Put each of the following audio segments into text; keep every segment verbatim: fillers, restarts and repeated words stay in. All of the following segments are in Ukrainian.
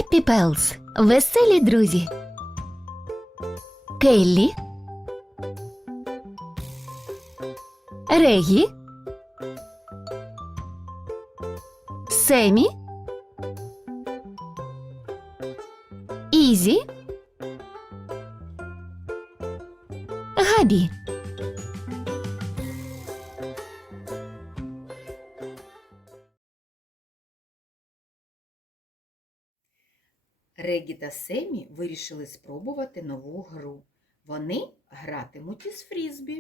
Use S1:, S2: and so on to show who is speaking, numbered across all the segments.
S1: Хеппі Пелс. Веселі друзі. Келлі, Регі, Семі, Ізі, Габі.
S2: Регі та Семі вирішили спробувати нову гру. Вони гратимуть із фрізбі.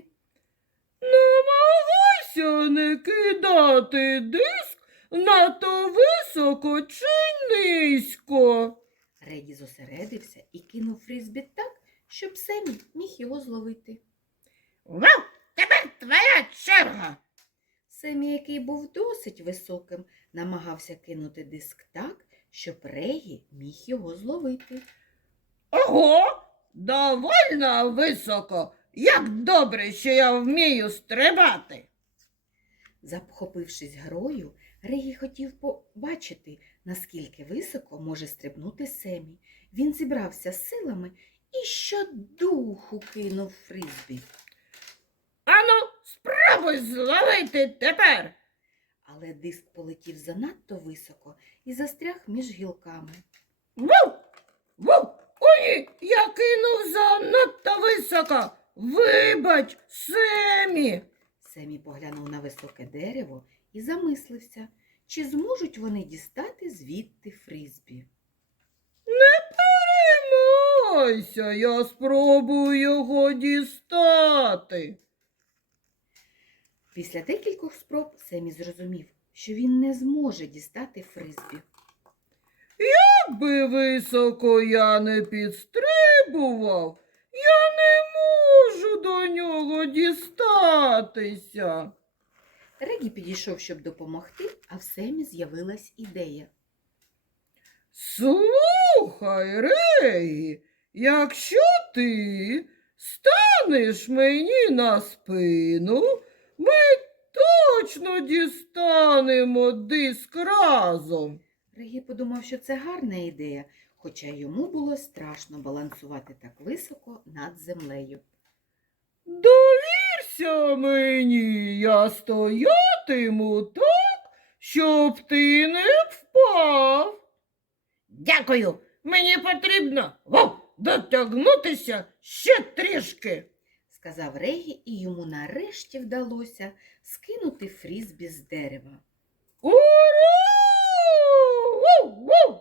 S3: Намагайся не кидати диск надто високо чи низько.
S2: Регі зосередився і кинув фрізбі так, щоб Семі міг його зловити.
S3: Вау! Тепер твоя черга!
S2: Семі, який був досить високим, намагався кинути диск так, щоб Регі міг його зловити.
S3: Ого! Довольно високо! Як добре, що я вмію стрибати!
S2: Захопившись грою, Регі хотів побачити, наскільки високо може стрибнути Семі. Він зібрався з силами і щодуху кинув фрізбі.
S3: Ану, спробуй зловити тепер!
S2: Але диск полетів занадто високо і застряг між гілками.
S3: Ву! Ву! Ой, я кинув занадто високо! Вибач, Семі!
S2: Семі поглянув на високе дерево і замислився, чи зможуть вони дістати звідти фрізбі.
S3: Не переймайся, я спробую його дістати.
S2: Після декількох спроб Семі зрозумів, що він не зможе дістати фрізбі.
S3: Якби високо я не підстрибував, я не можу до нього дістатися.
S2: Регі підійшов, щоб допомогти, а в Семі з'явилась ідея.
S3: Слухай, Регі, якщо ти станеш мені на спину, ми точно дістанемо диск разом.
S2: Регі подумав, що це гарна ідея, хоча йому було страшно балансувати так високо над землею.
S3: Довірся мені, я стоятиму так, щоб ти не впав. Дякую, мені потрібно вов, дотягнутися ще трішки.
S2: Сказав Регі, і йому нарешті вдалося скинути фрізбі з дерева.
S3: Ура! У-у!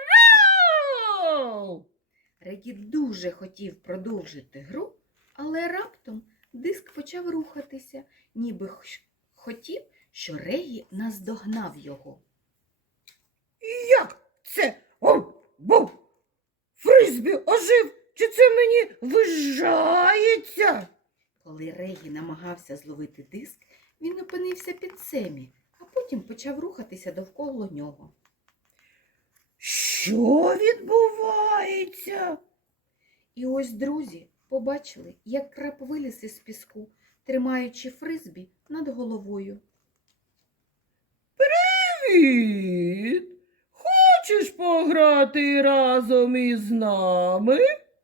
S3: Ура!
S2: Регі дуже хотів продовжити гру, але раптом диск почав рухатися, ніби х- хотів, що Регі наздогнав його.
S3: Як це? О, бу! Фризбі ожив! Чи це мені вижається?
S2: Коли Регі намагався зловити диск, він опинився під Семі, а потім почав рухатися довкола нього.
S3: Що відбувається?
S2: І ось друзі побачили, як краб виліз із піску, тримаючи фризбі над головою.
S3: Привіт! Хочеш пограти разом із нами?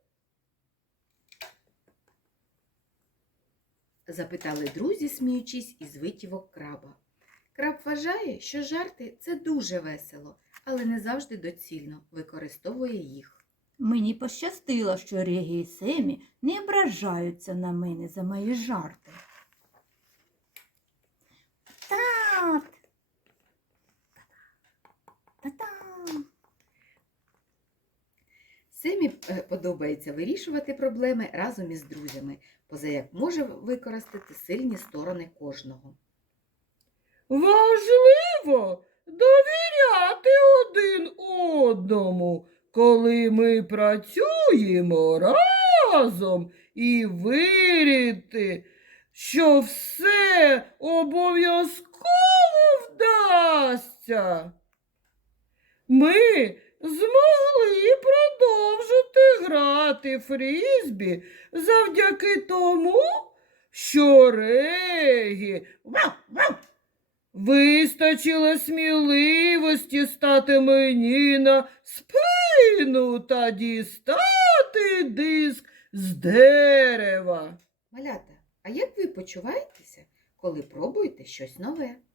S2: Запитали друзі, сміючись із витівок краба. Краб вважає, що жарти – це дуже весело, але не завжди доцільно використовує їх.
S4: Мені пощастило, що Регі і Семі не ображаються на мене за мої жарти. Тат! Та-та!
S2: Семі е, подобається вирішувати проблеми разом із друзями, позаяк може використати сильні сторони кожного.
S3: Важливо довіряти один одному, коли ми працюємо разом, і вірити, що все обов'язково вдасться. Ми змогли продовжити грати фрізбі завдяки тому, що Регі вау, вау, вистачило сміливості стати мені на спину та дістати диск з дерева.
S2: Малята, а як ви почуваєтеся, коли пробуєте щось нове?